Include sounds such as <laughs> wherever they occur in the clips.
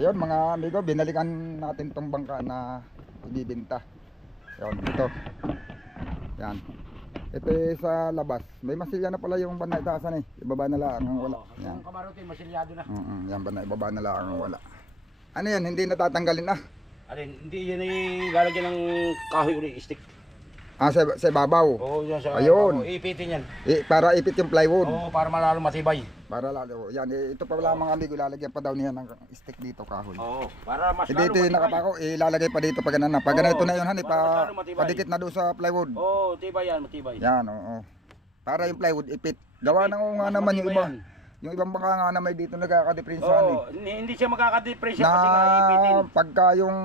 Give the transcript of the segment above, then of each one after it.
Ayun mga amigo, binalikan natin tong bangka na ibibenta. Ayun, ito. Yan. Ito eh, sa labas. May masilya na pala yung banay taasan eh. Ibaba na lang ang wala. Yan. Yung kamarote, masilyado na. Mm, mm, yan banay, ibaba na lang ang wala. Ano yan, hindi natatanggalin ah. Alin, hindi yan ay lalagyan ng kahoy uli, stick. Ah, sa, sa ibabaw. Oo, yan sa... Ayun. Oo, ipitin yan. Eh, para ipit yung plywood. Oo, para malalo matibay. Para lalo. Yan, eh, ito pa pala mga amigo, lalagyan pa daw niya ng stick dito kahoy. Oo, para mas Hindi lalo ito yung matibay. nakapako, ilalagay pa dito pag ganun na. Pag Oo. ganito na yun, hani, pa, padikit na doon sa plywood. Oo, tibay yan, matibay. Yan, oo. Para yung plywood ipit. Gawa na nga naman yung iba. yan. Yung ibang baka nga na may dito nagkakadepresyon eh. Oo, hindi, hindi siya magkakadepresya kasi nga ipitin. Na pagka yung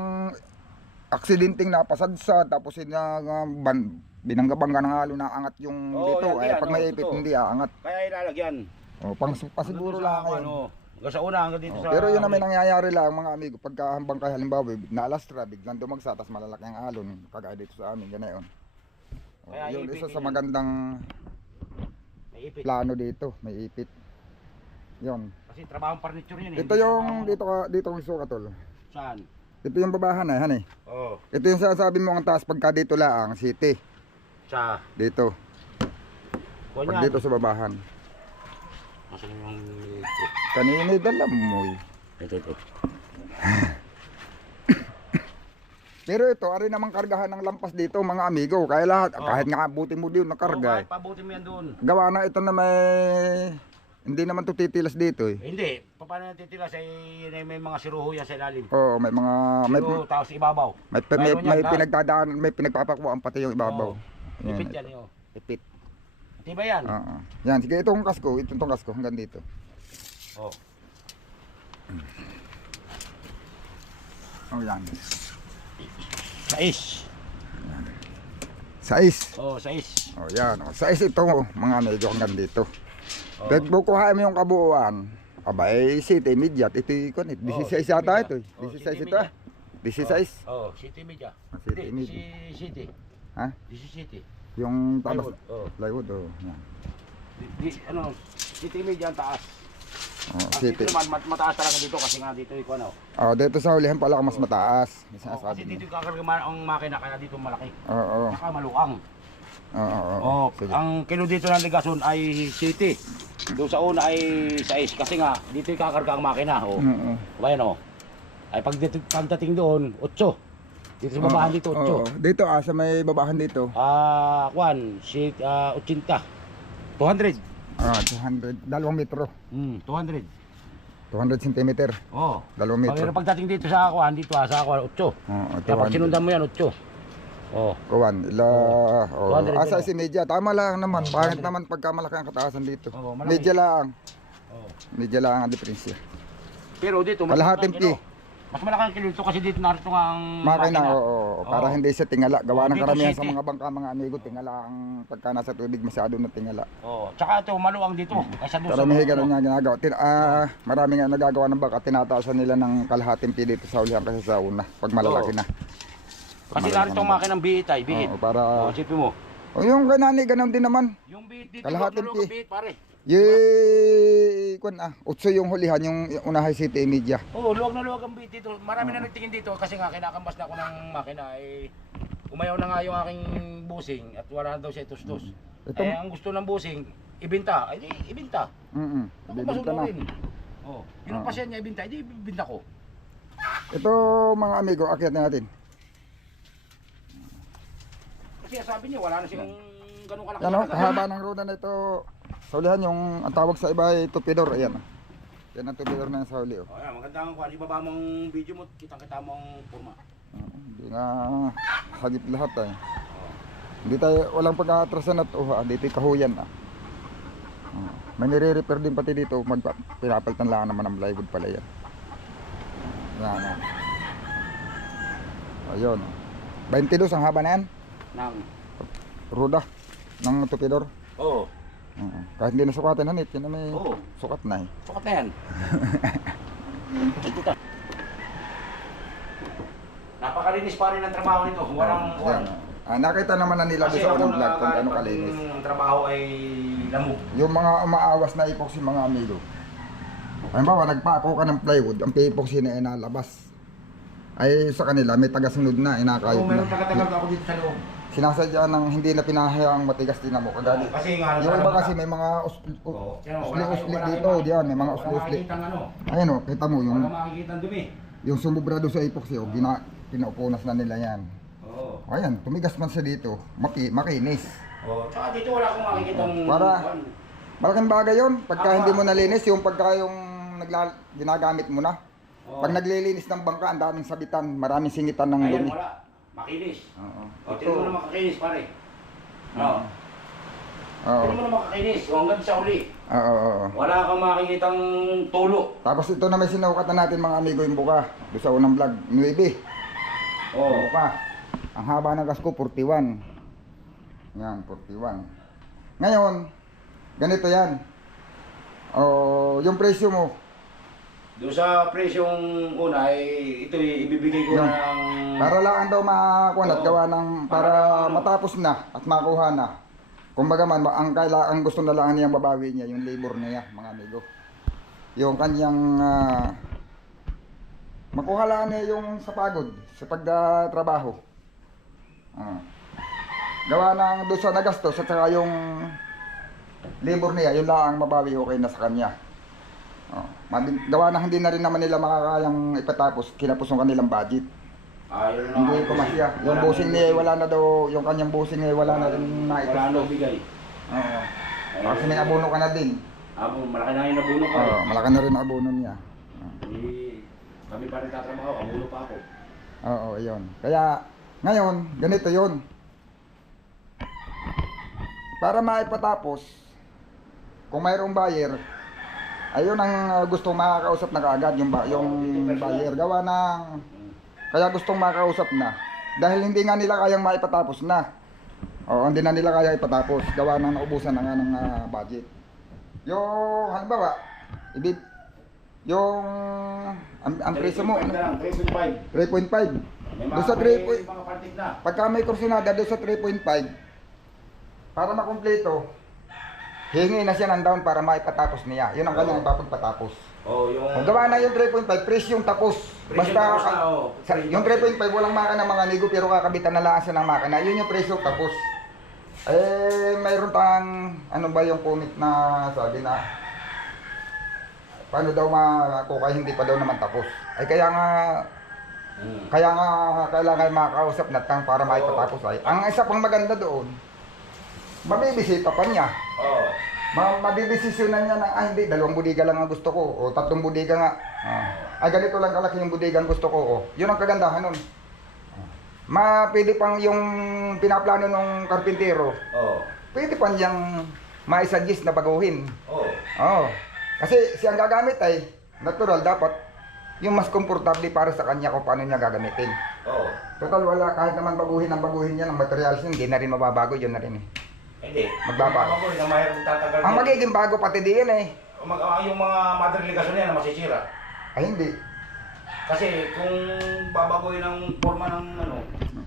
aksidenteng napasadsad tapos na uh, ban, binanggabangga ng halo na angat yung Oo, dito. yan, Ay, yan, pag may ipit, hindi aangat. Kaya ilalagyan. Oh, pang, pasiguro lang ngayon. Ano, hanggang sa una, hanggang dito Oh, sa... pero yun naman nangyayari lang mga amigo pagka hambang kay halimbawa na alastra biglang dumagsa tapos malalaki ang alon kagaya dito sa amin ganayon. Oh, Kaya yun ipit isa sa yun. magandang May ipit. plano dito, may ipit. Yon. Kasi trabahong furniture yun eh. Ito Hindi yung trabaho- dito ka dito ko suka tol. Saan? Ito yung babahan eh, hani. Oo. Ito yung sasabi mo ang taas pagka dito laang city Sa... dito. Pag dito sa babahan. Nasaan yung... Kanina dala mo eh. Ito, ito. <coughs> Pero ito, ari namang kargahan ng lampas dito mga amigo. Kaya lahat, Oo. kahit nga abutin mo din nakarga eh. Kahit pabuti mo yan doon. Gawa na ito na may hindi naman to titilas dito eh. Eh, Hindi, paano natin tila sa may, may mga siruho yan sa ilalim. Oo, may mga may Siruho, tapos ibabaw. may, may, may, yan, pinagdadaan, may pinagpapakuan pati yung ibabaw. Yan, Ipit yan yun. Ipit. Diba yan? Oo. Yan, sige itong kasko, itong tong kasko hanggang dito. Oh. Oh, yan. Sais. Sais. Oh, sais. Oh, yan. Oh, sais ito, mga medyo hanggang dito. Oh. Pag bukuhain mo yung kabuuan, aba eh, city immediate, ito yung kunit. Oh, 16 city yata media. ito eh. Oh, 16 city ito ah. 16. Oh, city media. Ah, city media. city. Ha? Di si city. Yung tabas. Plywood. Oh. Plywood, oh. Yan. Di, di, ano, city media ang taas. Oh, city. dito naman, mat, mataas talaga dito kasi nga dito ikaw ano. Oh, dito sa hulihan pala mas mataas. Oh, kasi dito kakarga ma- ang makina kaya dito malaki. Oo, oo. Saka maluang. Oo, oo. Oh, Sige. ang kilo dito ng ligason ay city. Doon sa una ay sais kasi nga dito ikakarga ang makina. Oh. Oo. Bayan oh. Ay pag dito, pagdating doon, 8. Dito sa babahan dito, 8. Oo. Dito ah, sa may babahan dito. Ah, kwan, si ah, 80. 200. Ah, 200. Dalawang metro. Hmm, 200. 200 centimeter. Oh. Dalawang Pero metro. pagdating dito sa kwan, dito ah, sa kwan 8. Oo, Kaya pag 200. sinundan mo yan 8. Oh. Kuwan, ila, oh, 200 asa si media, tama lang naman, pangit naman pagka malaki ang kataasan dito. Oo, malaki. Media lang, oh. media lang ang diferensya. Pero dito Kalahating pi. kilo. Mas malaki ang kilo dito kasi dito narito nga ang Makina, oo, para Oo. hindi siya tingala. Gawa Oo, ng dito karamihan sa city. mga bangka, mga amigo, tingala ang pagka nasa tubig masyado na tingala. Oh, tsaka ito maluwang dito. Kaysa doon sa Karamihan ganun nga ginagawa. Tin, ah, marami nga nagagawa ng baka, tinataasan nila ng kalahating pi dito sa ulihan kasi sa una, pag malalaki Oo. na. Pag Kasi narito ang na. makina ng bihit ay, bihit. Oo, para, Oh, sipin mo. o yung kanani, ganun din naman. Yung bihit dito, Kalahating pi. bihit pare. Ye, kun ah, utso yung hulihan, yung unahay city media. Oo, oh, luwag na luwag ang bihit dito. Marami na nagtingin dito kasi nga kinakambas na ako ng makina ay umayaw na nga yung aking busing at wala na daw siya tustos. Ito, Eh, ang gusto ng busing, ibinta. Ay, di, ibinta. mm Ako bibenta na. Oh, yung Oo. pasyan niya ibinta, di ibinta ko. Ito mga amigo, akyat na natin. Kasi sabi niya, wala na silang ganun kalaki. Yan o, talaga. kahaba ng roda na ito. Sa ulihan yung, ang tawag sa iba ay tupidor. Ayan. oh. Yan ang tupidor na yan sa uli. Oh. Oh, yan, maganda ang kwan. Ibaba mong video mo, kitang-kita mong forma. Oo, Hindi nga hagip lahat ay. Hindi tayo, walang pag-aatrasan at uha. Dito kahuyan ah. Oo. May nire-repair din pati dito. Mag, pinapalitan lang naman ng plywood pala yan. Yan ah. Ayun. 22 ang haba na yan. Nang, Ruda ng tupidor. oo, Oo. Kahit hindi na nit, yun na may Oo. sukat na eh. sukat na yan. Ito. <laughs> Napakalinis pa rin ang trabaho nito. Walang, Yan. walang. Ah, nakita naman na nila doon sa unang vlog kung ano kalinis. Ang trabaho ay lamog. Yung mga umaawas na epoxy mga amigo. Halimbawa, nagpaako ka ng plywood, ang pipoxy na inalabas. Ay sa kanila, may tagasunod na, inakayot meron na. taga-tagal ako dito sa loob. Sinasadya ng hindi na pinahayaang matigas din mo. Kagani. Kasi nga, Yung iba kasi may mga usli-usli wala dito, diyan, may mga usli-usli. ano. Ayan o, kita mo, yung, Wala makikita dumi. yung sumubra doon sa epoxy, o, gina, pinaupunas na nila yan. Oo. O ayan, tumigas man siya dito, maki, makinis. Oh, tsaka dito wala akong makikita ang... Para- Malaking bagay yun, pagka Ah. hindi mo nalinis, yung pagka yung nagla, ginagamit mo na. Pag naglilinis ng bangka, ang daming sabitan, maraming singitan ng dumi. wala. Makinis. Oo. O, tingnan mo na makakinis, pare. Oo. Oo. Tingnan mo na makakinis. O, hanggang sa uli. Oo, oo, oo. Wala kang makikitang tulo. Tapos ito na may sinukat na natin mga amigo yung buka. Doon sa unang vlog, 9. Oo. Buka. Ang haba ng gas ko, 41. Yan, 41. Ngayon, ganito yan. O, yung presyo mo, Doon sa presyong una, eh, ito ibibigay ko Yan. ng... para lang daw makakuha at Oo. gawa ng, para Para- matapos na at makuha na. Kumbaga man, ang, kaila, ang gusto na lang niyang babawi niya, yung labor niya, mga amigo. Yung kanyang, ah, makuha lang niya yung sa pagod, sa pagtrabaho. Ah. Gawa ng doon sa nagastos at saka yung labor niya, yun lang ang mabawi okay na sa kanya. Oh. Gawa na hindi na rin naman nila makakayang ipatapos, kinapos yung kanilang budget. Ah, yun. Hindi ko masya. Yung busing niya, wala na daw, yung kanyang busing niya, wala na rin Wala na bigay. Oo. Kasi may abono ka na din. Abo, malaki na yung nabuno ko. Oo, malaki na rin ang abono niya. Eh, kami pa rin tatrabaho, abuno pa ako. Oo, ayun. Kaya, ngayon, ganito yun. Para maipatapos, kung mayroong buyer, ayun ang uh, gustong makakausap na kaagad yung, ba- yung buyer. Gawa ng, kaya gustong makakausap na. Dahil hindi nga nila kayang maipatapos na. Oo, hindi na nila kaya ipatapos. Gawa ng naubusan na nga ng ah, budget. Yung, halimbawa, ibig, yung, ang, ang presyo mo, 3.5 ano? na lang, 3.5. 3.5. May Doon sa may 3.5, mga partik na. pagka may kursinada doon sa 3.5, para makumpleto, hingi na siya ng down para maipatapos niya. Yun ang kanyang ipapagpatapos. Oh, yung... Kung gawa na yung 3.5, presyo yung tapos. Presyo Basta, tapos na, oh. sa, yung 3.5, walang makina mga nigo, pero kakabitan na lang siya ng makina. Yun yung presyo tapos. Eh, mayroon tang, ano ba yung comment na sabi na, paano daw makukay, hindi pa daw naman tapos. Ay kaya nga, Hmm. kaya nga kailangan makakausap na tang para maipatapos ay. Ang isa pang maganda doon, mabibisita pa niya. Oh. Ma mabibisisyonan niya na, ah hindi, dalawang budiga lang ang gusto ko. O tatlong budiga nga. Ah. Ay ganito lang kalaki yung budiga ang gusto ko. O, yun ang kagandahan nun. Ma, pwede pang yung pinaplano ng karpintero, Oh. pwede pa niyang maisuggest na baguhin. Oh. Oo. Kasi siyang gagamit ay natural dapat yung mas komportable para sa kanya kung paano niya gagamitin. Oh. Total wala kahit naman baguhin ang baguhin niya ng materials niya, hindi na rin mababago yun na rin eh. Hindi. Magbabago. Ako ang mahirap tatagal. Ang magiging bago pati din eh. Mag, ah, yung mga mother ligasyon yan na masisira. Ay hindi. Kasi kung babagoy ng forma ng ano,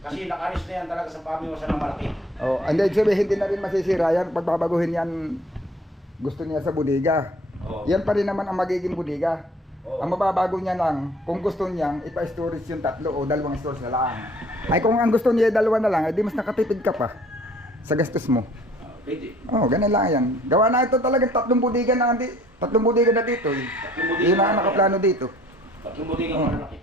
kasi nakalis na yan talaga sa pamiwasan ng malaki. Oh, and then sabi, hindi na rin masisira yan pag babaguhin yan gusto niya sa budiga. Oh. Yan pa rin naman ang magiging budiga. Oo. Ang mababago niya lang, kung gusto niyang ipa-storage yung tatlo o dalawang storage na lang. Ay kung ang gusto niya dalawa na lang, ay di mas nakatipid ka pa sa gastos mo. Pwede. Oh, ganun lang yan. Gawa na ito talagang tatlong budiga na di, tatlong budiga na dito. Eh. Tatlong budiga Yun na ang na- nakaplano dito. Tatlong buti ng Oo. malaki.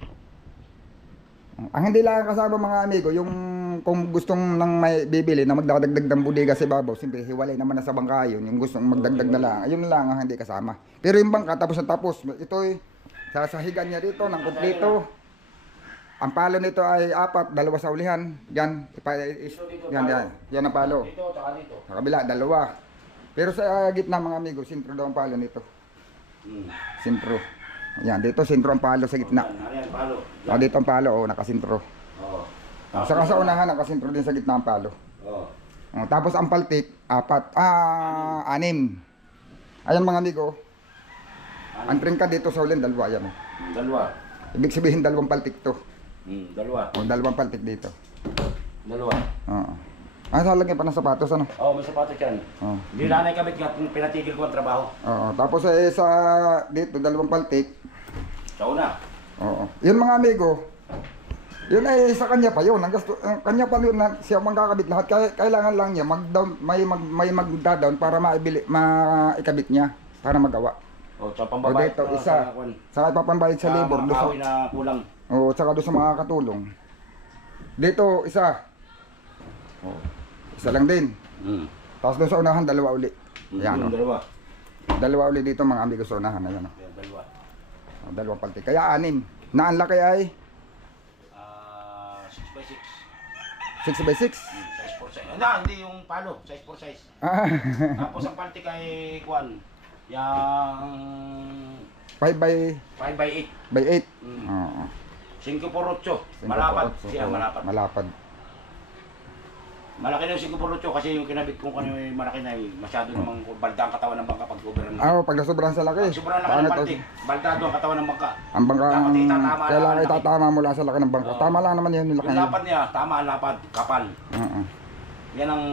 Ang hindi lang kasama mga amigo, yung kung gustong nang may bibili na magdadagdag ng budiga sa babaw, siyempre hiwalay naman na sa bangka yun. Yung gustong magdagdag na lang, ayun lang ang hindi kasama. Pero yung bangka tapos na tapos, ito ay sasahigan niya dito ng kumpleto. Ang palo nito ay apat, dalawa sa ulihan. Yan, ipa, is, yan, yan, yan ang palo. Dito, tsaka dito. Sa kabila, dalawa. Pero sa gitna mga amigo, sintro daw ang palo nito. Hmm. Sintro. Yan, dito sintro ang palo sa gitna. Yan, yan, palo. Ah, dito ang palo, oh, nakasintro. Oo. Saka sa unahan, nakasintro din sa gitna ang palo. Oo. Oh, tapos ang paltik, apat, ah, anim. Ayan mga amigo, ang tringka dito sa ulin, dalawa yan. oh. Hmm, Dalawa. Ibig sabihin dalawang paltik to. Hmm, dalawa. O, dalawang paltik dito. Dalawa. Oo. Ah, lalagyan pa ng sapatos, ano? Oo, may sapatos yan. Oo. Hindi na kabit nga pinatigil ko ang trabaho. Oo. Tapos eh, sa dito, dalawang paltik. Sa una. Oo. Yun mga amigo, yun ay sa kanya pa yun. Ang gasto, ang kanya pa yun na siya magkakabit lahat. Kaya, kailangan lang niya mag-down, may mag, may magda-down para maibili, maikabit niya para magawa. O, sa O pambabayad. dito, ko, isa. sa. Saka ipapambayad sa Sa labor. sa, kahoy na kulang. Oo, tsaka doon sa mga katulong. Dito, isa. Oo. Isa lang din. Hmm. Tapos doon sa unahan, dalawa uli. Ayan, Yung oh. dalawa. Dalawa uli dito mga amigo sa unahan. Ayan, oh. Yan, dalawa. Oh, dalawang paltik. Kaya anim. Na ang laki ay Ah, 6 by 6. 6 by 6. Hmm, size for size. Hindi yung palo. Size for size. Ah, <laughs> Tapos ang panty kay Kwan. Yang 5 by 5 by 8. by 8. Hmm. Oo. 5 por 8. Malapad. Siya, malapad. Malapad. Malaki na yung 5 por 8 kasi yung kinabit kong kanya yung malaki na eh. Masyado namang balda ang katawan ng bangka pag sobrang Ah, oh, pag nasobrahan sa laki. Pag sobrang laki ng panty, baldado ang katawan ng bangka. Ang bangka, Dapat ang, itatama lang kailangan itatama mula sa laki ng bangka. Oo. Tama lang naman yun yung laki. Yung lapad niya, tama ang lapad, kapal. Oo. Yan ang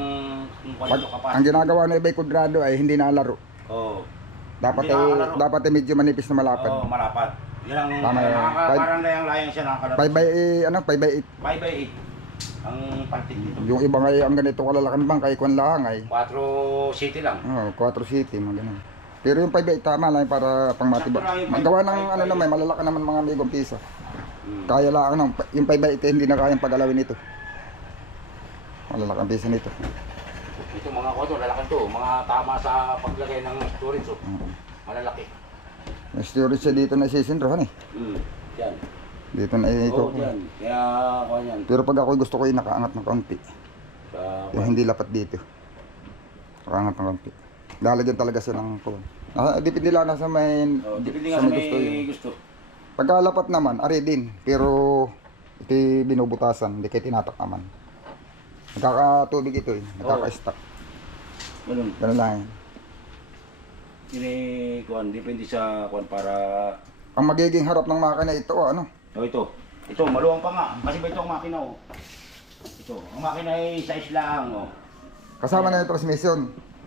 kwento kapal. ang ginagawa ng iba'y kudrado ay hindi nalaro. Oo. Dapat ay, dapat ay medyo manipis na malapad. Oo, malapad. Yan ang Tama yan. nakaka- Five- parang layang-layang siya nakakalaro. 5 by ano, 5 by 5 by 8. Ang panty dito. 8. Yung iba ngay ang ganito kalalakan bangka ay kwan lang ay. 4 city lang. Oh, 4 city mga ganun. Pero yung 5 by 8 tama lang para pang matiba. Sakto lang yung five- Magawa ng five ano by naman, malalaki naman mga amigong pisa. Hmm. Kaya lang ano, yung 5 by 8 eh, hindi na kayang pagalawin ito. Malalaki ang pisa nito. Ito mga koto, lalaki to. Mga tama sa paglagay ng storage. Oh. Oo. Malalaki. May storage siya dito na sisindrahan eh. Hmm. Yan. Dito na ito. Oo, yan. Kaya ako yan. Pero pag ako gusto ko yung nakaangat ng kaunti. Sa, Yung hindi lapat dito. Nakaangat ng kaunti. Lalagyan talaga siya ng kuwan. Ah, depende lang na sa may, oh, depende nga sa may gusto yun. gusto. Pagka lapat naman, ari din. Pero ito binubutasan, hindi kayo tinatak naman. Nagkakatubig ito eh. Nagkaka-stack. Ganun. Ganun lang eh. Ini, kuan, depende sa kuan para... Ang magiging harap ng makina ito, oh, ano? Oh, ito. Ito, maluwang pa nga. Kasi ba ito ang makina, oh. Ito. Ang makina ay size lang, oh. Kasama na yung transmission.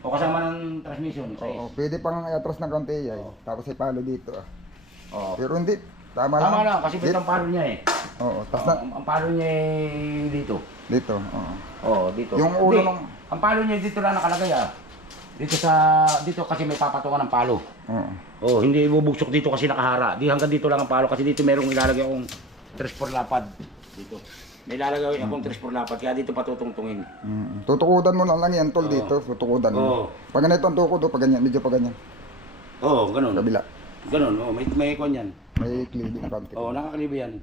O kasama ng transmission, size. Oo, pwede pang iatras ng kaunti ay. Tapos ipalo dito ah. Oh. Pero hindi, tama, lang. Tama lang, kasi Dito. bit ang palo niya eh. Oo, tapos Oh, na, ang, ang palo niya eh dito. dito. Oo. Oh, dito. Yung ulo Hindi, ng- Ang palo niya dito lang nakalagay ah. Dito sa dito kasi may papatungan ng palo. Oo. Oh, hindi ibubugsok dito kasi nakahara. Di hanggang dito lang ang palo kasi dito merong ilalagay akong 3 por lapad dito. May ilalagay akong 3 por lapad kaya dito patutungtungin. Mm. Tutukudan mo na lang yan, tol, Oo. dito. Tutukudan mo. Oo. Pag ganito ang tukod, oh, pag ganyan, medyo pag ganyan. Oh, ganun. Kabila. Ganun, oh, may may kon yan. May clipping na kaunti. Oh, nakakalibi yan.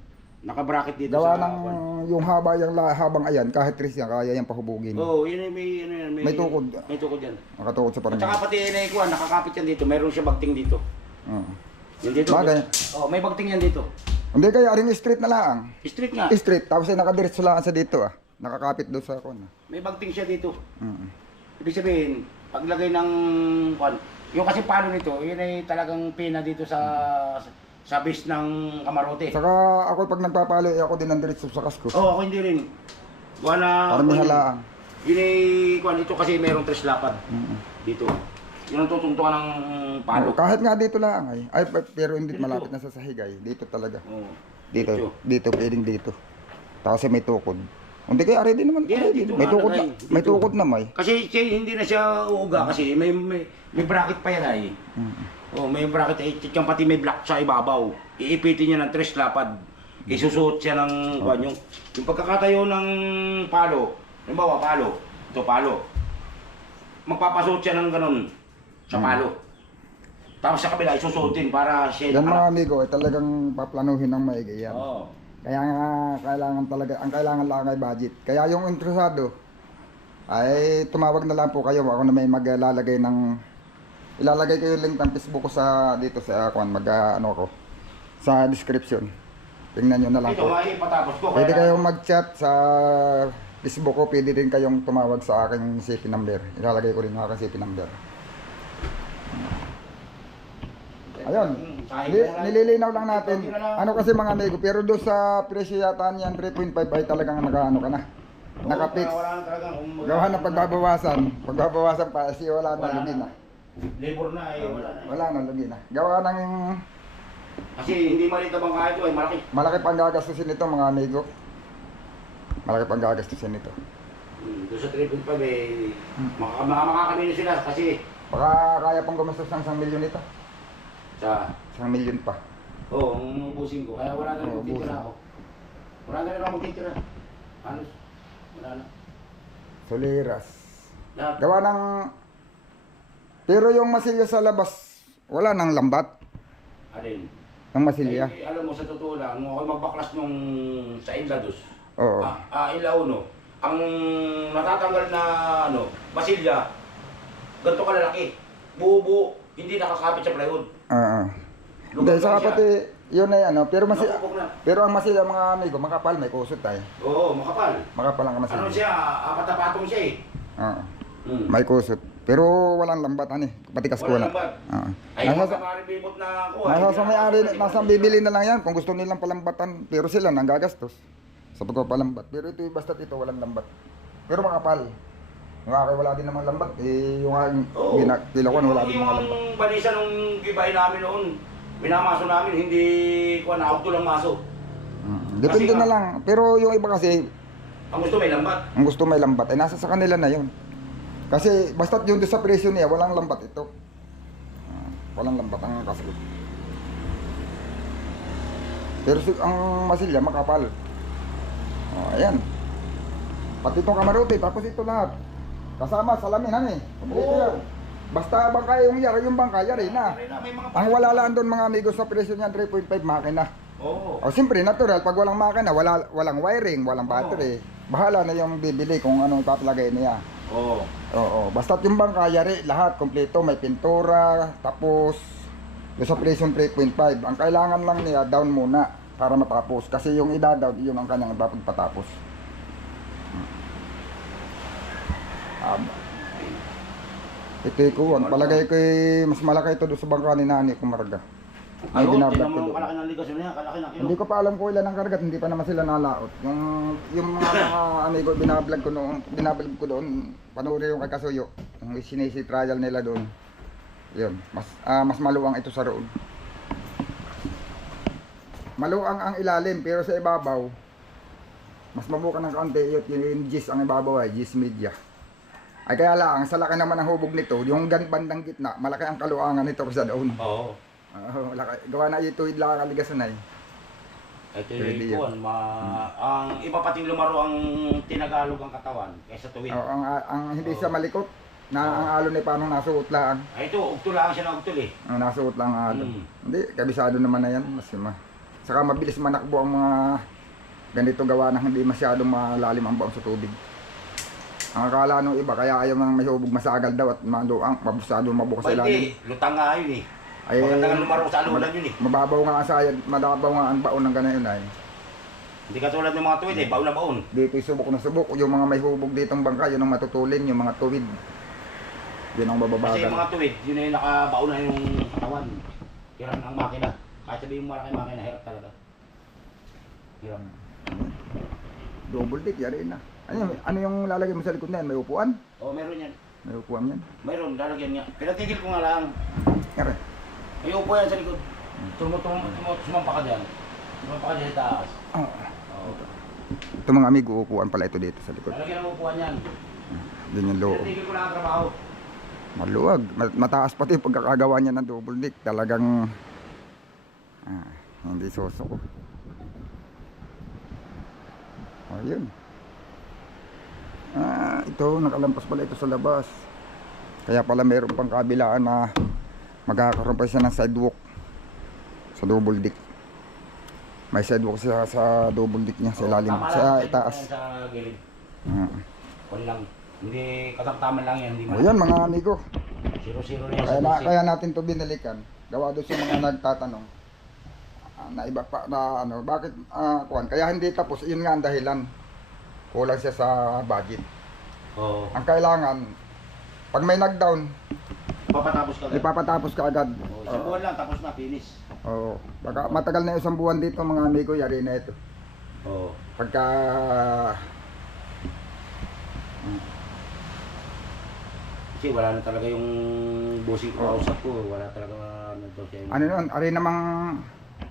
Naka-bracket dito Gawa sa ng kwan. yung haba, yung la, habang ayan, kahit tris yan, kaya yan pahubugin. Oh, yun ay may ano yan, may May tukod. May tukod yan. Nakatukod sa At saka pati na kuan, nakakapit yan dito. Meron siya bagting dito. Oo. Yung dito. Bagay. Oh, may bagting yan dito. Hindi kaya ring straight na lang. Street nga. Straight, tapos ay nakadiretso lang sa dito ah. Nakakapit doon sa kon. May bagting siya dito. Mm. Ibig sabihin, paglagay ng kuan, yung kasi palo nito, yun ay talagang pina dito sa sa base ng kamarote. Saka ako pag nagpapalo, eh, ako din ang diretso sa kasko. Oh, ako hindi rin. Wala. Para may halaan. Yun ay kuan ito kasi merong tres lapad Mm. dito. Yun ang tutungtungan ng palo. Oo, kahit nga dito lang ay. Ay, pa- pero hindi Dito. malapit na sa sahig ay. Dito talaga. Oh. Dito, dito, pwedeng dito. Tapos may tukod. Hindi kaya ready naman. Hindi, ready. dito may nga tukod na. nalagay. May Dito. tukod na may. Kasi siya, hindi na siya uuga kasi may may, may bracket pa yan ay. Oh, may bracket ay yung pati may block sa ibabaw. Iipitin niya ng tres lapad. Isusuot siya ng kuwan yung yung pagkakatayo ng palo. Halimbawa palo, ito palo. Magpapasuot siya ng ganun sa Hmm. palo. Tapos sa kabila isusuotin para siya Yan mga amigo, ay talagang paplanuhin ng maigi yan. Oh. Kaya nga kailangan talaga, ang kailangan lang ay budget. Kaya yung interesado, ay tumawag na lang po kayo. Ako na may maglalagay ng, ilalagay ko yung link ng Facebook ko sa, dito sa, kung mag, ah, ano ko, sa description. Tingnan nyo na lang Ito, po. may patapos ko. Pwede kayong mag-chat sa Facebook ko, pwede rin kayong tumawag sa aking CP number. Ilalagay ko rin yung aking CP number. Ayun. Ni- wala- nililinaw lang natin. Na. Ano kasi mga amigo, pero doon sa presyo yata niyan 3.5 ay talagang nakaano ka na. Nakapix. Wala na talaga. Gawa na pagbabawasan. Pagbabawasan pa, kasi wala na lugi na. Labor na eh, wala na. eh. Wala na lugi na. Gawa ng Kasi hindi maliit ang bangka ito ay malaki. malaki pang gagastusin nito mga amigo. Malaki pang gagastusin nito. Hmm, Doon sa 3.5 eh, maka- maka- makakamino sila kasi Baka kaya pang gumastos ng isang milyon nito. sa Isang milyon pa. Oo, oh, ubusin ko. Kaya wala na rin Oo, magtitira ubusin. ako. Wala na rin ako magtitira. Halos. Wala na. Soliras. Lahat. Gawa ng... Pero yung masilya sa labas, wala nang lambat Alin? ng masilya. Eh, alam mo sa totoo lang, nung ako magbaklas nung sa Inlados, Oo. ah, ah, Ilauno, ang natatanggal na ano, basilya, ganito kalalaki. Buo-buo, hindi nakakapit sa plywood. Oo. Hindi, Lugag lang saka siya. pati yun ay ano, pero masi Nakupok na. pero ang masilya mga amigo, makapal, may kusot tayo. Oo, makapal. Makapal ang Ano masilya. siya, apat na patong siya eh. Oo. Hmm. May kusot. Pero walang lambat eh. Pati kasko na. Oo. Ay, Nasa, mga maribibot na ako. nasa sa may-ari, nasa bibili na lang yan kung gusto nilang palambatan. Pero sila nang gagastos sa pagpapalambat. Pero ito basta ito walang lambat. Pero makapal. Yung akin wala din namang lambat. Eh, yung aking Oo. gina- kilawan wala din yung, namang lambat. yung balisa nung gibay namin noon, minamaso namin, hindi ko na auto lang maso. Mm. Depende Kasi na lang. Pero yung iba kasi, Ang gusto may lambat. ang gusto may lambat, ay nasa sa kanila na yun. Kasi basta't yung sa presyo niya, walang lambat ito. Walang lambat ang kasagot. Pero ang masilya, makapal. Oh, ayan. Pati itong kamarote, tapos ito lahat. Kasama, salamin, ano eh. Kompleto Oo. yan. Basta bangka yung yari, yung bangka, yari na. Ang wala lang doon mga amigos sa presyo niyan, 3.5 makina. Oo. O siyempre, natural, pag walang makina, wala, walang wiring, walang battery, bahala na yung bibili kung anong papalagay niya. Oo. Oo, basta yung bangka, yari, lahat, kompleto, may pintura, tapos, yung sa presyo 3.5. Ang kailangan lang niya, down muna, para matapos. Kasi yung ida-down, yun ang kanyang dapat patapos. Um, ito ko, ang palagay ko eh, mas malaki ito doon sa bangka ni Nani Kumarga. May Ayun, binablog tinan ko mo ang doon. kalaki ng ligasyon niya, kalaki ng kilo. Hindi ko pa alam kung ilan ang kargat, hindi pa naman sila nalaot. Yung yung mga, <coughs> mga amigo binablog ko noon, binablog ko doon, panoorin yung kay Kasuyo, yung sinisi trial nila doon. Yun, mas ah, mas maluwang ito sa roon. Maluwang ang ilalim pero sa ibabaw mas mabuka ng kaunti yun, yung gis ang ibabaw ay gis media. Ay kaya lang, sa laki naman ng hubog nito, yung bandang gitna, malaki ang kaluangan nito sa doon. Oo. Oo, laki. Gawa na ituwid lang ang kaligasan ay. Ito yung yun. kuwan, ma... Ang iba pating lumaro ang tinagalog ang katawan kaysa tuwid. Oo, ang, ang hindi siya malikot na ang alon ay parang nasuot lang. Ay ito, ugtol lang siya na ugtol eh. Ang nasuot lang ang alon. Mm. Hindi, kabisado naman na yan. Mas ma. Saka mabilis manakbo ang mga ganito gawa na hindi masyadong malalim ang baon sa tubig. Ang akala nung iba, kaya ayaw nang may hubog masagal daw at maluang, mabusado mabukas ilalim. hindi, lutang nga yun eh. Ay, Maganda nga lumaro sa alulan yun eh. Mababaw nga ang sayad, mababaw nga ang baon ng ganayon ay. Hindi katulad ng mga tuwid eh, baon na baon. Dito subok na subok, yung mga may hubog dito ang bangka, yun ang matutulin, yung mga tuwid. Yun ang Kasi bababagal. yung mga tuwid, yun ay nakabaon na yung katawan. Hirap ng makina. Kahit sabihin mo malaki makina, hirap talaga. Hirap. Double dick, yari na. Ano, yung- ano yung lalagay mo sa likod na yan? May upuan? Oo, meron yan. May upuan yan. Mayroon, lalagyan niya. Pinatigil ko nga lang. Yari. May upo yan sa likod. Tumutung, sumampa ka dyan. Sumampa ka dyan sa taas. Oh. Ito mga amigo, upuan pala ito dito sa likod. Lalagyan ng upuan yan. Yan yung loob. Pinatigil ko lang ang trabaho. Maluwag. Ma- Mataas pati yung pagkakagawa niya ng double dick. Talagang ah, hindi susok. Oh, yun. Ah, ito, nakalampas pala ito sa labas. Kaya pala mayroon pang kabilaan na magkakaroon pa siya ng sidewalk sa double dick. May sidewalk siya sa double dick niya sa ilalim, sa itaas. Sa gilid. Kung lang. Hindi, katamtaman lang yan. Hindi Oh, yan mga amigo. Zero-zero na yan Kaya, na, kaya natin to binalikan. Gawa doon sa mga nagtatanong. ah, na iba pa na ano, bakit ah, kuwan? Kaya hindi tapos, yun nga ang dahilan. Kulang siya sa budget. Oo. Ang kailangan, pag may nag-down, Papatapos ka agad. ipapatapos ka agad. Oo, Isang buwan lang, tapos na, finish. Oo. Baka matagal na isang buwan dito mga amigo, yari na ito. Oo. Pagka Kasi wala na talaga yung bossing ko kausap ko. Wala talaga ano to siya. Ano nun, ari namang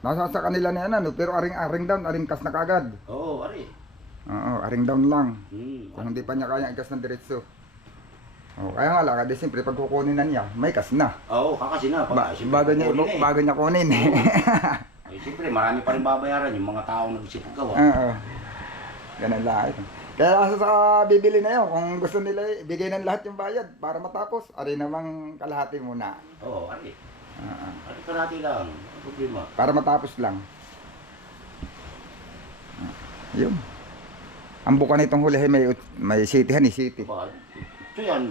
nasa sa kanila na yan ano, pero aring aring down, aring kas na kagad. Oo, ari. Oo, aring down lang. Hmm. Kung hindi pa niya kaya ikas ng diretso. Oh, kaya nga lang, kasi siyempre pag kukunin na niya, may kas na. Oo, kakasi na. Ba, siyempre, bago niya, kukunin eh. bago niya kunin eh. <laughs> Eh, siyempre, marami pa rin babayaran yung mga tao nagsipag gawa. Oo. Ganun lang ito. Kaya asa sa bibili na yun, kung gusto nila ibigay ng lahat yung bayad para matapos, ari namang kalahati muna. Oo, ari. Oo. Ari karati lang. Ano problema? para matapos lang. Ah, Yun. Ang buka nitong huli ay may, ut- may city han, eh, city. Ba, ito yan.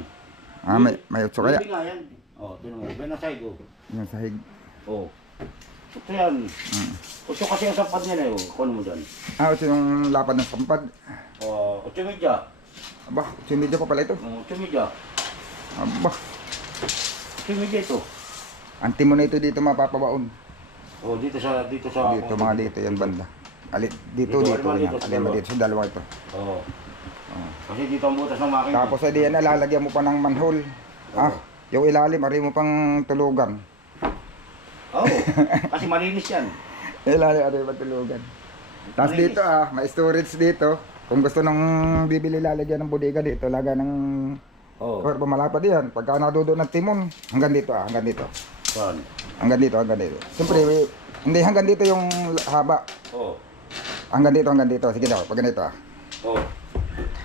Ah, may, may utso kaya. Hindi nga yan. Oo, ito naman. Ben aside ko. Yung sahig. Oo. Ito yan. Mm. Ito kasi ang sampad niya na yun. Kuno mo dyan. Ah, utso yung lapad ng sampad. Oo, ito medya. Aba, utso yung pa pala ito. Oo, ito medya. Aba, Ito medya ito. ang timo na ito dito mapapabaon. Oo, dito sa, dito sa. Dito, mga dito, yan banda. Alit, dito, Dito, dito, alima yan. dito, sa Alima dalawa. dito, sa dalawa ito. Oo. Oo. Kasi dito ang butas ng makina. Tapos ay diyan, lalagyan mo pa ng manhole. Ah, yung ilalim, ari mo pang tulugan. Oo. <laughs> Kasi malinis yan. Ilalim, ari mo tulugan. Tapos Malinis. dito ah, may storage dito. Kung gusto nang bibili lalagyan ng bodega dito, laga ng Oo. or malapad yan. Pagka nadudo ng timon, hanggang dito ah, hanggang dito. Saan? Hanggang dito, hanggang dito. Siyempre, eh, hindi hanggang dito yung haba. Oo. Hanggang dito, hanggang dito. Sige daw, pag ganito ah. Oo.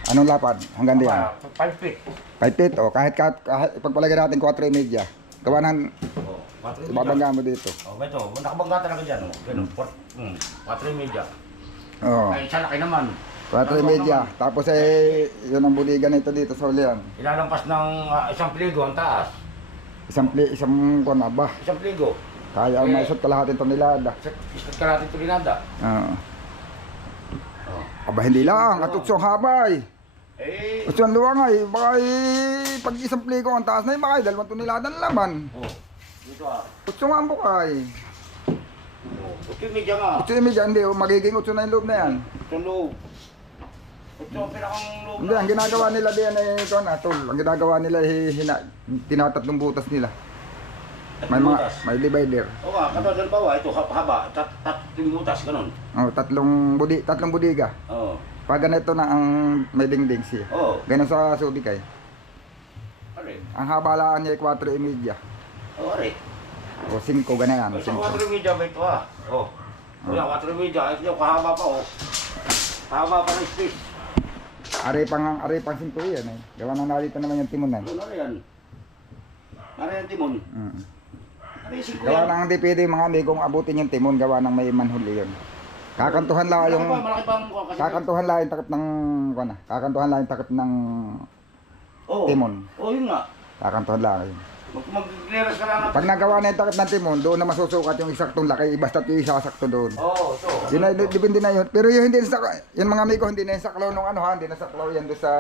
Anong lapad? Hanggang diyan. Ah, Five feet. 5 feet, oh. Kahit, kahit, kahit pagpalagay natin 4 media. Gawa ng, Oo. Quattro media. ibabangga mo dito. Oh, ito, nakabangga talaga dyan. Oh. Ganun, port, hmm, 4 media. Oh. Ay, isa laki naman. 4 media. Tapos eh, yun ang buligan nito dito sa ulian. Ilalampas ng ah, isang pligo ang taas. Isang, pli, isang kwan na ba? Isang pligo. Kaya ang Eh. maisot kalahating tonelada. Isa't kalating tulinada. Oo. Oh. Aba, hindi lang. At utsong habay. Eh, Utsong luwangay. Baka eh, pag isang pliko ang taas na yun, baka eh, dalawang tonelada ng laman. oh. Dito ah. Utsong ang bukay. Oh. Ito yung media nga. Utsong yung medya, hindi. oh, Magiging utso na yung loob na yan. Ito ang loob. Ito ang pinakang loob. Hindi, ang ginagawa nila diyan ay ito na, tol. Ang ginagawa nila ay hina, tinatatlong butas nila. May mga, may divider. Oo nga, katulad ng bawa, ito haba, haba tat, tat, yung butas, ganun. Oh, tatlong budi, tatlong budiga. Oo. Pag ganito na ang may dingding siya. Oo. Ganun sa subikay. Are. Ang habalaan niya ay 4 media. Oo, are. O 5 ganyan. Sa 5. 4 media ba ito ah? Oh. Wala, 4 media. Ito yung kahaba pa oh. Kahaba pa ng space. Are pang are pang 5 yan eh. Gawa na narito naman yung timunan. Ano na yan? Ano yan, Timon? Mm. Ano yung singko Gawa yan? nang hindi pwede mga amigong abutin yung timon, gawa nang may manhuli yun. Kakantuhan lang yung pa, malaki pa ang kuha kasi. kakantuhan lang yung takip ng kuwan na. Kakantuhan lang yung takip ng Oo. timon. Oo, yun nga. Kakantuhan lang yun. Mag- Mag-clearance ka lang. ng- Pag nagawa na yung takip ng timon, doon na masusukat yung eksaktong laki, basta't yung isasakto doon. Oo, ito. Yun na, depende na yun. Pero yung hindi na sa, yung mga amigo, hindi na yung saklaw nung ano ha, hindi na saklaw yan doon sa,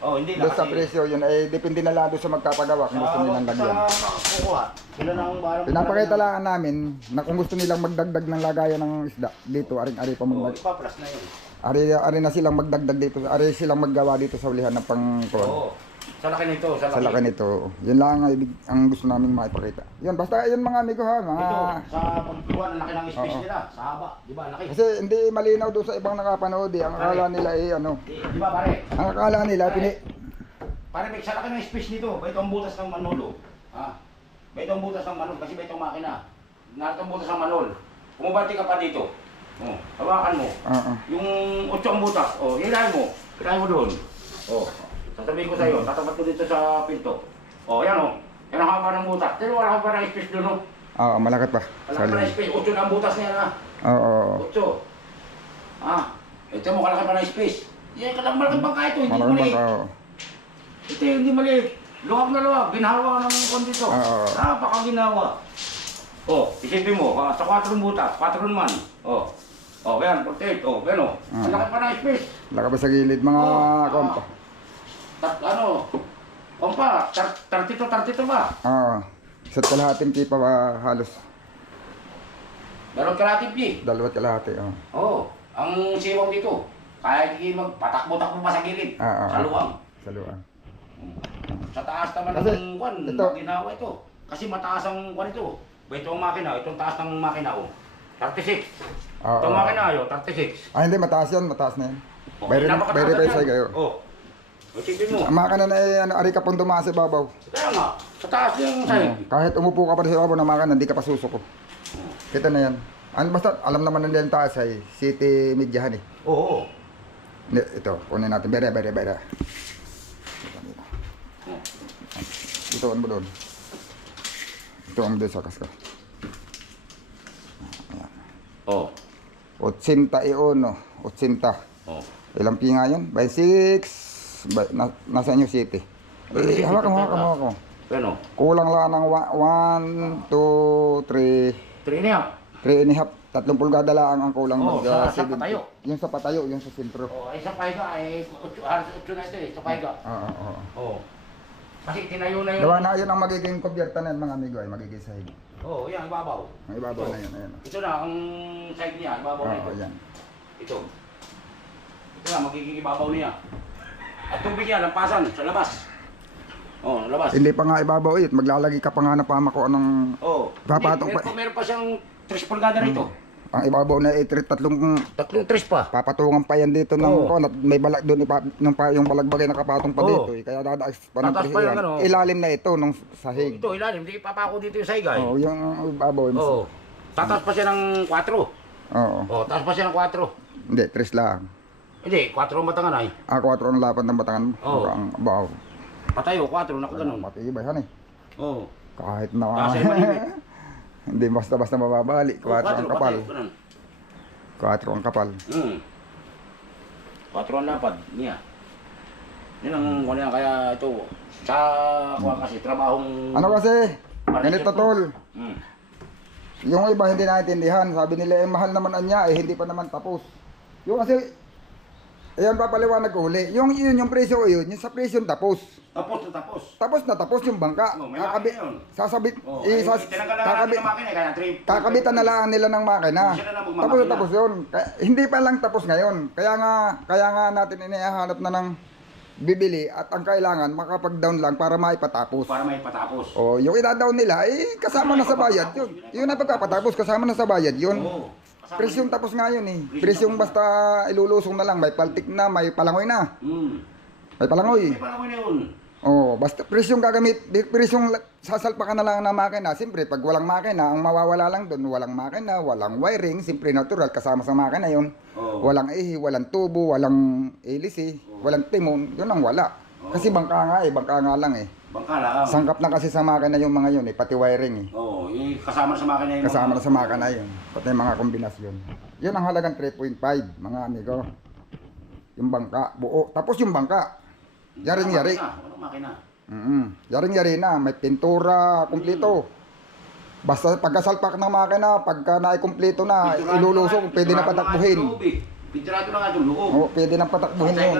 Oo, hindi na doon sa kasi. presyo. Yun ay depende na lang doon sa magkapagawa kung gusto nilang lagyan. Sa kukuha. Sila na ang bahala. Pinapakita lang namin na kung gusto nilang magdagdag ng lagayan ng isda dito, aring-ari pa Oo, mag ipaplas na yun. ari, ari na silang magdagdag dito, ari silang maggawa dito sa ulihan ng pang Oo. Sa laki nito, sa laki. sa laki nito. Yun lang ang, ibig- ang gusto naming maipakita. Yun, basta yun mga amigo ha, mga Ito, sa pagkuha, ang laki ng space Oo. nila. Sa haba. Di ba, laki? kasi hindi malinaw doon sa ibang nakapanood eh. Ang akala nila eh ano, Di, di ba, pare? ang akala nila pini Pare, may sa laki ng space nito. Ba ito ang butas ng manolo. Ha? Ba ito ang butas ng manol kasi ba ito ang makina. Narito ang butas ng manol. Kumubanti ka pa dito. Oh, hawakan mo. Oo. Yung otso ang butas. Oh, hilahin mo. Hilahin mo doon. Oh, sasabihin ko sa iyo, tatapat ko dito sa pinto. Oh, yan oh. Yan ang haba ng butas. Pero wala ka pa ng space doon, oh. Oo, malakad pa. Wala ka pa ng space. Otso na ang butas niya na. Oo. oo. Otso. Ah, ito mo kalaki pa ng space. Yan ka lang malaking bangka ito, hindi Malakad maliit. Oo. Ito yung hindi maliit. Luwag na luwag. Ginawa ng kondito. Oo. Napaka ginawa. Oh, isipin mo, ha, sa 4 butas, 4 naman. Oh. Oh, yan, 48. Oh, yan oh. Ah. Ang laki pa ng space. Lakad pa sa gilid mga Oo, kompa. Tat, ano, Kompa, tar, 32, 32 ba? Oo. Isa't kalahating pipa pa halos. Dalawang karating pi. Dalawat kalahati. Oo. Oo. Oh, ang siwang dito, kaya hindi magpatakbo-takbo pa sa gilid. Ah, ah, sa ah. luwang. Sa luang. Sa taas naman Kasi, ng kwan, ito- ginawa ito. Kasi mataas ang kwan ito. Ito ang makina, itong taas ng makina oh. 36. Oo. Itong makina yun, 36. Ah, hindi, mataas yan, mataas na yan. Oh, Bayri napakataas bayri kayo yan. sa kayo. Oh. O, tignan mo. Ang makina na eh, ano, ari ka pong tumaas sa babaw. Kaya nga, sa taas yung sahig. Kahit umupo ka pa rin sa babaw ng makina, hindi ka pa susuko. Kita na yan. Ano, basta, alam naman nila yung taas ay city medyahan eh. Oo. Ito, kunin natin. Bere, bere, bere. Ito, ano ba doon? Ito ang doon sa kaska. Oh. 81, 80. Oh. Ilang pinga yun? By 6. By, na, nasa inyo city. Eh, hawak mo, hawak mo, hawak mo. Ano? Kulang lang ng 1, 2, 3, Three niya. 3 and a half. Tatlong pulgada lang ang kulang. Oo, mag- sa- ah, sa 70. patayo. Yung sa patayo, yung sa sentro. Oh, ay sa paiga ay utso, halos utso na ito eh, sa paiga. Oo, oo. Oh. Kasi tinayo na yun. Gawa na yun ang magiging kubyerta na yan, mga amigo ay magiging sahig. Oh, yan, ibabaw. Ang ibabaw na yun, ayan. Ito na ang side niya, ibabaw na Oo, ito. yan. Ito. Ito na, magiging ibabaw niya. At tubig yan, lampasan, sa labas. Oh, labas. Hindi pa nga ibabaw it, maglalagay ka pa nga na pamako ng... Oh. Papatong Hindi, pa- meron, pa, meron pa siyang 3 pulgada rito. Ang ibabaw na itrit tatlong Tatlong 3 pa. papatungan pa yan dito ng kon at may balag doon ipa, nung pa, yung balagbagay nakapatong pa Oo. dito eh, kaya dadaas pa ng presyo yan, ano? Ilalim na ito nung sahig. Ito, ilalim, hindi papako dito yung saigay. Oo, yung ibabaw. Oo. Tataas pa siya ng 4. Oo. Oh, taas pa siya ng 4. Hindi, tres lang. Hindi, 4 ang matangan ay. Ah, 4 ang lapad ng batangan. Oo. Ang baw. Patayo, 4, naku ganun. Matibay han eh. Oo. Kahit na Kasi malimit. <laughs> Hindi basta-basta mababali. 4 ang kapal. Ganun. 4 ang kapal. Hmm. 4 ang lapad niya. Yan ang kanya kaya ito. Sa kuha kasi, trabahong... Ano kasi? Ganito ko. tol. Hmm. Yung iba hindi naintindihan. Sabi nila, eh, mahal naman anya, eh, hindi pa naman tapos. Yung kasi, ayan papaliwanag ko uli. Yung yun, yung presyo ko yun, yung sa presyo tapos. Tapos na tapos. Tapos na tapos yung bangka. Oh, may makina yun. sasabit, Oh, eh, sas, na kakabit, makina, kaya kakabitan na lang nila ng makina. Na. Tapos na tapos yun. Kaya, hindi pa lang tapos ngayon. Kaya nga, kaya nga natin inihahanap na ng bibili at ang kailangan makapag-down lang para maipatapos. Para may patapos. O, yung ida-down nila, eh, kasama na sa bayad yun. Yun ang pagkapatapos, kasama na sa bayad yun. Oo. Kasama Presyong tapos nga yun eh. Presyong basta ilulusong na lang, may paltik na, may palangoy na. Hmm. May palangoy. May panahon yun. Oh, basta presyong gagamit, presyong sasalpakan na lang ng makina. Siyempre, pag walang makina, ang mawawala lang doon, walang makina, walang wiring, siyempre natural, kasama sa makina yun. Oo. Walang ihi, walang tubo, walang hélice, walang timon, yun ang wala. Kasi bangka nga eh, bangka nga lang eh. Bangka lang. Sangkap na kasi sa makina yung mga yun eh, pati wiring eh. Oo, yung kasama na sa makina yung Kasama na mga- sa makina yun, pati mga kombinasyon. Yun ang halagang 3.5, mga amigo. Yung bangka, buo. Tapos yung bangka, yaring-yari. Makina, Walang makina. Mm Yaring-yari na, may pintura, kumpleto. Basta pagkasalpak ng makina, pagka naikumpleto na, Pinturado ilulusong, pwede na patakbuhin. eh. Pinturado na nga itong loob. Oo, pwede na patakbuhin yun.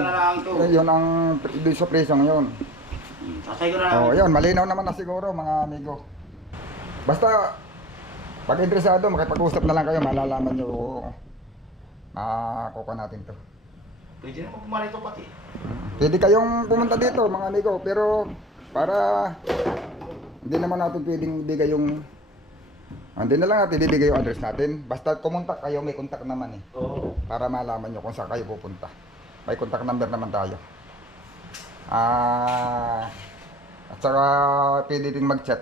Yun ang doon sa presong yun. Sasay ko na lang. Oo, yun, malinaw naman na siguro mga amigo. Basta, pag interesado, makipag-usap na lang kayo, malalaman nyo, makakuha natin to. Pwede na magpumali ito pati. Pwede kayong pumunta dito mga amigo, pero para hindi naman natin pwedeng ibigay yung hindi na lang natin ibigay yung address natin. Basta kumontak kayo, may contact naman eh. Oo. Para malaman nyo kung saan kayo pupunta. May contact number naman tayo. Ah, at saka pwede din mag-chat.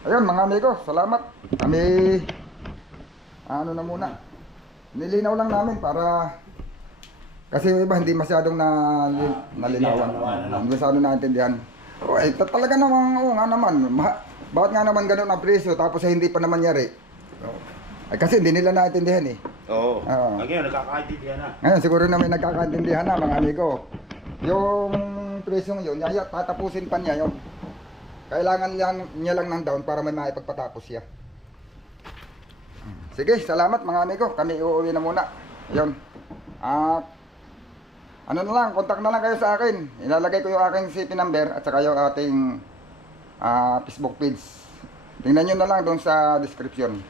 Ayun mga amigo, salamat. Kami ano na muna. Nilinaw lang namin para kasi yung iba hindi masyadong na, nalinawan. Hindi masyadong naintindihan. Oh, eh, ta- talaga namang, oo nga naman. Ma- bakit nga naman ganun ang presyo tapos eh, hindi pa naman yari? Ay, kasi hindi nila naintindihan eh. Oo. Oo. Ang ngayon, nagkakaintindihan na. Ngayon siguro na may nagkakaintindihan na mga amigo. Yung presyong yun, yaya, tatapusin pa niya yung kailangan niya, niya lang ng down para may maipagpatapos siya. Sige, salamat mga amigo. Kami uuwi na muna. Yun. At ano na lang, contact na lang kayo sa akin. Ilalagay ko yung aking CP number at saka yung ating ah, Facebook page. Tingnan nyo na lang doon sa description.